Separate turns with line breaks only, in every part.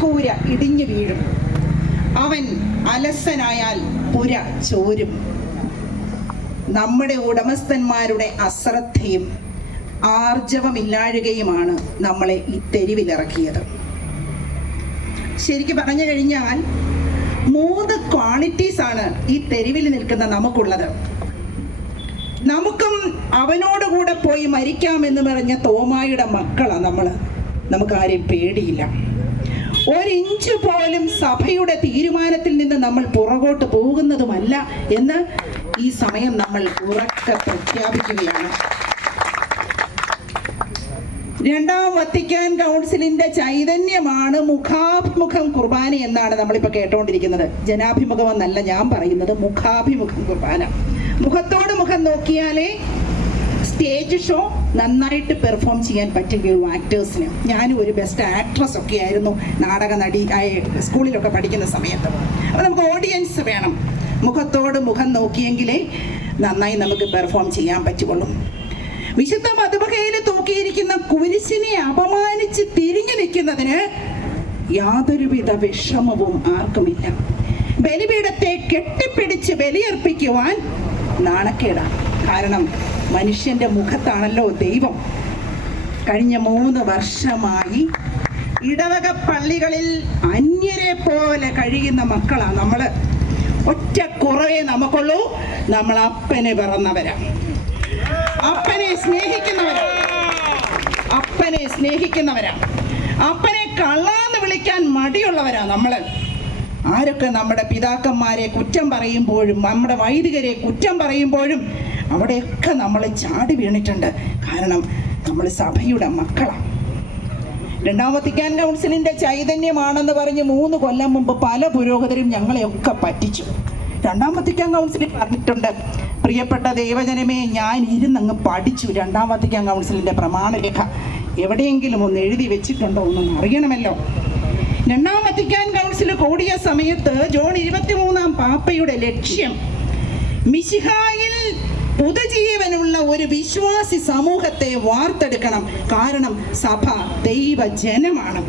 മേൽക്കൂര ഇടിഞ്ഞു വീഴും. അവൻ അലസനായാൽ പുര ചോരും. നമ്മുടെ ഉടമസ്ഥന്മാരുടെ അശ്രദ്ധയും ആർജവമില്ലാഴുകയുമാണ് നമ്മളെ ഈ തെരുവിലിറക്കിയത്. ശരിക്കും പറഞ്ഞു കഴിഞ്ഞാൽ മൂന്ന് ക്വാളിറ്റീസ് ആണ് ഈ തെരുവിൽ നിൽക്കുന്ന നമുക്കുള്ളത്. നമുക്കും അവനോടുകൂടെ പോയി മരിക്കാമെന്ന് പറഞ്ഞ തോമായുടെ മക്കളാണ് നമ്മൾ നമുക്കാരെയും പേടിയില്ല. ഒരിഞ്ച് പോലും സഭയുടെ തീരുമാനത്തിൽ നിന്ന് നമ്മൾ പുറകോട്ട് പോകുന്നതുമല്ല എന്ന് ഈ സമയം നമ്മൾ ഉറക്കെ പ്രഖ്യാപിക്കുകയാണ്. രണ്ടാം വത്തിക്കാൻ കൗൺസിലിന്റെ ചൈതന്യമാണ് മുഖാഭിമുഖം കുർബാന എന്നാണ് നമ്മളിപ്പോൾ കേട്ടുകൊണ്ടിരിക്കുന്നത് ജനാഭിമുഖം എന്നല്ല ഞാൻ പറയുന്നത് മുഖാഭിമുഖം കുർബാന. മുഖത്തോട് മുഖം നോക്കിയാലേ സ്റ്റേജ് ഷോ നന്നായിട്ട് പെർഫോം ചെയ്യാൻ പറ്റുകയുള്ളൂ ആക്ടേഴ്സിന് ഞാനും ഒരു ബെസ്റ്റ് ആക്ട്രസ് ഒക്കെ ആയിരുന്നു നാടക നടി സ്കൂളിലൊക്കെ പഠിക്കുന്ന സമയത്ത്. അപ്പോൾ നമുക്ക് ഓഡിയൻസ് വേണം. മുഖത്തോട് മുഖം നോക്കിയെങ്കിലേ നന്നായി നമുക്ക് പെർഫോം ചെയ്യാൻ പറ്റുള്ളൂ വിശുദ്ധ മധുബകയിൽ തൂക്കിയിരിക്കുന്ന കുരിശിനെ അപമാനിച്ച് തിരിഞ്ഞു നിൽക്കുന്നതിന് യാതൊരുവിധ വിഷമവും ആർക്കുമില്ല. ബലിപീഠത്തെ കെട്ടിപ്പിടിച്ച് ബലിയർപ്പിക്കുവാൻ നാണക്കേടാണ്. കാരണം മനുഷ്യന്റെ മുഖത്താണല്ലോ ദൈവം. കഴിഞ്ഞ മൂന്ന് വർഷമായി ഇടവക പള്ളികളിൽ അന്യരെ പോലെ കഴിയുന്ന മക്കളാണ് നമ്മൾ ഒറ്റ കുറവേ നമുക്കുള്ളൂ. നമ്മൾ അപ്പനെ പിറന്നവരാ. അപ്പനെ സ്നേഹിക്കുന്നവരാ. അപ്പനെ സ്നേഹിക്കുന്നവരാ. അപ്പനെ കള്ളാന്ന് വിളിക്കാൻ മടിയുള്ളവരാ നമ്മൾ. ആരൊക്കെ നമ്മുടെ പിതാക്കന്മാരെ കുറ്റം പറയുമ്പോഴും നമ്മുടെ വൈദികരെ കുറ്റം പറയുമ്പോഴും അവിടെയൊക്കെ നമ്മൾ ചാടി വീണിട്ടുണ്ട്. കാരണം നമ്മൾ സഭയുടെ മക്കളാണ് രണ്ടാം കൗൺസിലിന്റെ ചൈതന്യമാണെന്ന് പറഞ്ഞ് മൂന്ന് കൊല്ലം മുമ്പ് പല പുരോഹിതരും ഞങ്ങളെയൊക്കെ പറ്റിച്ചു. രണ്ടാം വത്തിക്കാൻ കൗൺസിലിൽ പറഞ്ഞിട്ടുണ്ട് പ്രിയപ്പെട്ട ദൈവജനമേ ഞാൻ ഇരുന്നങ്ങ് പഠിച്ചു രണ്ടാം കൗൺസിലിന്റെ പ്രമാണരേഖ. എവിടെയെങ്കിലും ഒന്ന് എഴുതി വെച്ചിട്ടുണ്ടോ ഒന്നും അറിയണമല്ലോ. രണ്ടാം വത്തിക്കാൻ കൗൺസിൽ കൂടിയ സമയത്ത് ജോൺ ഇരുപത്തിമൂന്നാം പാപ്പയുടെ ലക്ഷ്യം മിശിഹായിൽ പുതുജീവനുള്ള ഒരു വിശ്വാസി സമൂഹത്തെ വാർത്തെടുക്കണം. കാരണം സഭ ദൈവജനമാണ്.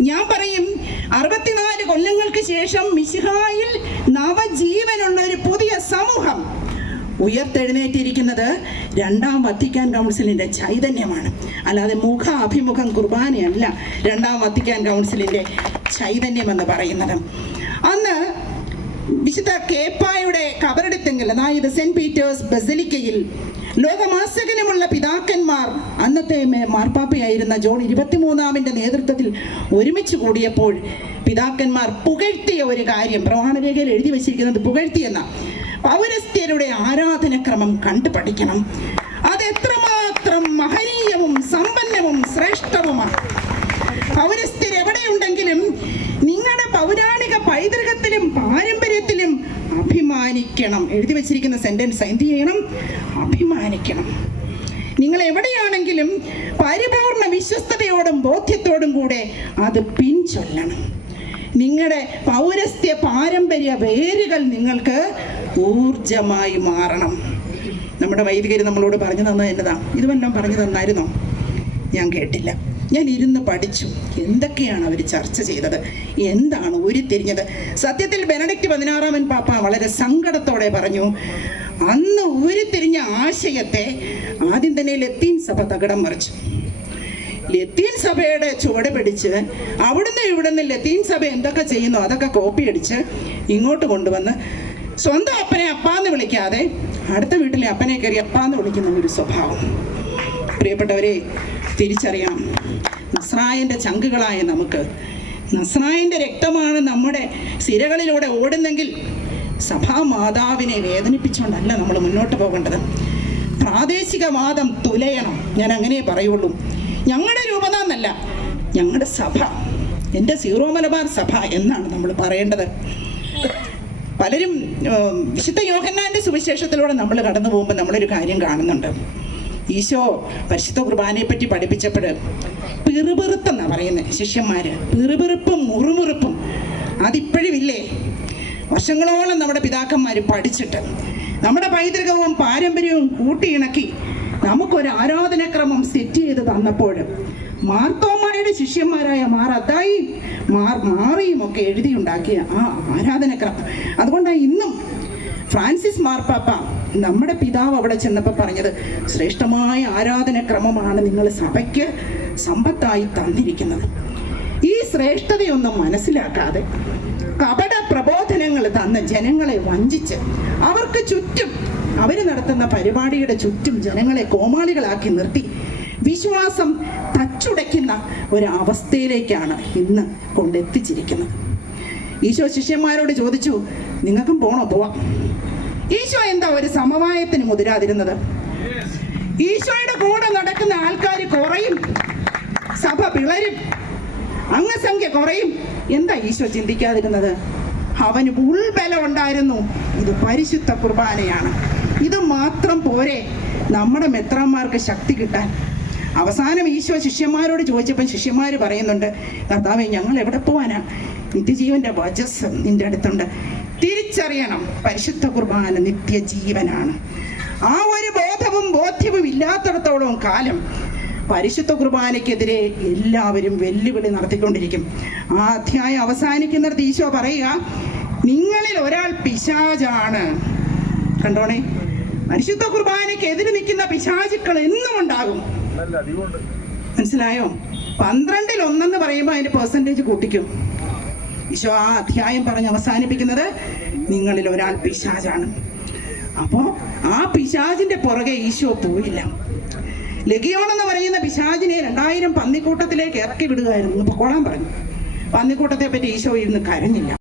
ഞാൻ പറയും അറുപത്തിനാല് കൊല്ലങ്ങൾക്ക് ശേഷം മിശിഹായിൽ നവജീവനുള്ള ഒരു പുതിയ സമൂഹം ഉയർത്തെഴുന്നേറ്റിരിക്കുന്നത് രണ്ടാം വത്തിക്കാൻ കൗൺസിലിന്റെ ചൈതന്യമാണ്. അല്ലാതെ മുഖ അഭിമുഖം കുർബാനയല്ല രണ്ടാം വത്തിക്കാൻ കൗൺസിലിന്റെ ചൈതന്യം എന്ന് പറയുന്നത്. വിശുദ്ധ കേപ്പായുടെ കബറെടുത്തെങ്കിൽ അതായത് സെന്റ് പീറ്റേഴ്സ് ബസലിക്കയിൽ ലോകമാസകനുമുള്ള പിതാക്കന്മാർ അന്നത്തെ മാർപ്പാപ്പയായിരുന്ന ജോൺ ഇരുപത്തിമൂന്നാമിന്റെ നേതൃത്വത്തിൽ ഒരുമിച്ച് കൂടിയപ്പോൾ പിതാക്കന്മാർ പുകഴ്ത്തിയ ഒരു കാര്യം പ്രമാണരേഖയിൽ എഴുതി വച്ചിരിക്കുന്നത് പുകഴ്ത്തിയെന്ന പൗരസ്ത്യരുടെ ആരാധനക്രമം കണ്ടു പഠിക്കണം. അത് എത്രമാത്രം മഹനീയവും സമ്പന്നവും ശ്രേഷ്ഠവുമാണ്. പൗരസ്ത്യർ എവിടെയുണ്ടെങ്കിലും നിങ്ങളുടെ പൗരാണിക പൈതൃകത്തിലും പാരമ്പര്യത്തിലും അഭിമാനിക്കണം. എഴുതി വെച്ചിരിക്കുന്ന സെന്റൻസ് എന്ത് ചെയ്യണം? അഭിമാനിക്കണം. നിങ്ങൾ എവിടെയാണെങ്കിലും പരിപൂർണ വിശ്വസ്തയോടും ബോധ്യത്തോടും കൂടെ അത് പിൻചൊല്ലണം. നിങ്ങളുടെ പൗരസ്ത്യ പാരമ്പര്യ വേരുകൾ നിങ്ങൾക്ക് ഊർജമായി മാറണം. നമ്മുടെ വൈദികർ നമ്മളോട് പറഞ്ഞു തന്നത് എന്നതാ? ഇത് പറഞ്ഞു തന്നായിരുന്നോ? ഞാൻ കേട്ടില്ല. ഞാൻ ഇരുന്ന് പഠിച്ചു. എന്തൊക്കെയാണ് അവർ ചർച്ച ചെയ്തത്? എന്താണ് ഉരുത്തിരിഞ്ഞത് സത്യത്തിൽ ബെനഡിക്റ്റ് പതിനാറാമൻ പാപ്പ വളരെ സങ്കടത്തോടെ പറഞ്ഞു അന്ന് ഉരുത്തിരിഞ്ഞ ആശയത്തെ ആദ്യം തന്നെ ലത്തീൻ സഭ തകിടം മറിച്ചു. ലത്തീൻ സഭയുടെ ചുവട് പിടിച്ച് അവിടുന്ന് ഇവിടുന്ന് ലത്തീൻ സഭ എന്തൊക്കെ ചെയ്യുന്നു അതൊക്കെ കോപ്പി അടിച്ച് ഇങ്ങോട്ട് കൊണ്ടുവന്ന് സ്വന്തം അപ്പനെ അപ്പാന്ന് വിളിക്കാതെ അടുത്ത വീട്ടിലെ അപ്പനെ കയറി അപ്പാന്ന് വിളിക്കുന്ന ഒരു സ്വഭാവം. പ്രിയപ്പെട്ടവരെ തിരിച്ചറിയണം. നസ്രായന്റെ ചങ്കുകളായ നമുക്ക്. നസ്രായന്റെ രക്തമാണ് നമ്മുടെ സിരകളിലൂടെ ഓടുന്നെങ്കിൽ സഭാമാതാവിനെ വേദനിപ്പിച്ചുകൊണ്ടല്ല നമ്മൾ മുന്നോട്ട് പോകേണ്ടത്. പ്രാദേശികവാദം തുലയണം. ഞാൻ അങ്ങനെ പറയുള്ളൂ. ഞങ്ങളുടെ രൂപതാന്നല്ല ഞങ്ങളുടെ സഭ. എന്റെ സീറോ മലബാർ സഭ എന്നാണ് നമ്മൾ പറയേണ്ടത്. പലരും വിശുദ്ധ യോഹന്നാന്റെ സുവിശേഷത്തിലൂടെ നമ്മൾ കടന്നു പോകുമ്പോൾ നമ്മളൊരു കാര്യം കാണുന്നുണ്ട്. ഈശോ പരിശുദ്ധ കുർബാനയെ പറ്റി പഠിപ്പിച്ചപ്പോൾ പിറുപിറുത്തെന്നാണ് പറയുന്നത് ശിഷ്യന്മാർ പിറുപിറുപ്പും മുറുമുറുപ്പും. അതിപ്പോഴും ഇല്ലേ വർഷങ്ങളോളം നമ്മുടെ പിതാക്കന്മാർ പഠിച്ചിട്ട് നമ്മുടെ പൈതൃകവും പാരമ്പര്യവും കൂട്ടിയിണക്കി നമുക്കൊരു ആരാധനക്രമം സെറ്റ് ചെയ്ത് തന്നപ്പോൾ മാർത്തോമായുടെ ശിഷ്യന്മാരായ മാർ അത്തായി മാർ മാറിയും ഒക്കെ എഴുതിയുണ്ടാക്കിയ ആ ആരാധനക്രമം. അതുകൊണ്ടാണ് ഇന്നും ഫ്രാൻസിസ് മാർപ്പാപ്പ നമ്മുടെ പിതാവ് അവിടെ ചെന്നപ്പോൾ പറഞ്ഞത് ശ്രേഷ്ഠമായ ആരാധനക്രമമാണ് നിങ്ങൾ സഭയ്ക്ക് സമ്പത്തായി തന്നിരിക്കുന്നത്. ഈ ശ്രേഷ്ഠതയൊന്നും മനസ്സിലാക്കാതെ കപട പ്രബോധനങ്ങൾ തന്ന ജനങ്ങളെ വഞ്ചിച്ച് അവർക്ക് ചുറ്റും അവർ നടത്തുന്ന പരിപാടിയുടെ ചുറ്റും ജനങ്ങളെ കോമാളികളാക്കി നിർത്തി വിശ്വാസം തച്ചുടയ്ക്കുന്ന ഒരവസ്ഥയിലേക്കാണ് ഇന്ന് കൊണ്ടെത്തിച്ചിരിക്കുന്നത്. ഈശോ ശിഷ്യന്മാരോട് ചോദിച്ചു നിങ്ങൾക്കും പോണോ? പോവാം. ഈശോ എന്താ ഒരു സമവായത്തിന് മുതിരാതിരുന്നത്? ഈശോയുടെ കൂടെ നടക്കുന്ന ആൾക്കാർ കുറയും. സഭ പിളരും. അംഗസംഖ്യ കുറയും. എന്താ ഈശോ ചിന്തിക്കാതിരുന്നത്? അവന് ഉൾബലം ഉണ്ടായിരുന്നു. ഇത് പരിശുദ്ധ കുർബാനയാണ്. ഇത് മാത്രം പോരെ നമ്മുടെ മെത്രാന്മാർക്ക് ശക്തി കിട്ടാൻ. അവസാനം ഈശോ ശിഷ്യന്മാരോട് ചോദിച്ചപ്പോൾ ശിഷ്യന്മാർ പറയുന്നുണ്ട് കർത്താവെ ഞങ്ങൾ എവിടെ പോവാനാ? നിത്യജീവന്റെ വചസ് നിന്റെ അടുത്തുണ്ട്. തിരിച്ചറിയണം. പരിശുദ്ധ കുർബാന നിത്യജീവനാണ്. ആ ഒരു ബോധവും ബോധ്യവും ഇല്ലാത്തിടത്തോളം കാലം പരിശുദ്ധ കുർബാനയ്ക്കെതിരെ എല്ലാവരും വെല്ലുവിളി നടത്തിക്കൊണ്ടിരിക്കും. ആ അധ്യായം അവസാനിക്കുന്നിടത്ത് ഈശോ പറയുക നിങ്ങളിൽ ഒരാൾ പിശാചാണ് കണ്ടോണേ? പരിശുദ്ധ കുർബാനയ്ക്ക് എതിര് നിൽക്കുന്ന പിശാചുക്കൾ എന്നും ഉണ്ടാകും. മനസ്സിലായോ? പന്ത്രണ്ടിൽ ഒന്നെന്ന് പറയുമ്പോൾ അതിന്റെ പെർസെന്റേജ് കൂട്ടിക്കും. ഈശോ ആ അധ്യായം പറഞ്ഞ് അവസാനിപ്പിക്കുന്നത് നിങ്ങളിൽ ഒരാൾ പിശാചാണ്. അപ്പോൾ ആ പിശാചിന്റെ പുറകെ ഈശോ പോയില്ല. ലഗിയോൺ എന്ന് പറയുന്ന പിശാചിനെ രണ്ടായിരം പന്നിക്കൂട്ടത്തിലേക്ക് ഇറക്കി വിടുകയായിരുന്നു. പൊക്കോളാൻ പറഞ്ഞു. പന്നിക്കൂട്ടത്തെ പറ്റി ഈശോ ഇരുന്ന് കരഞ്ഞില്ല.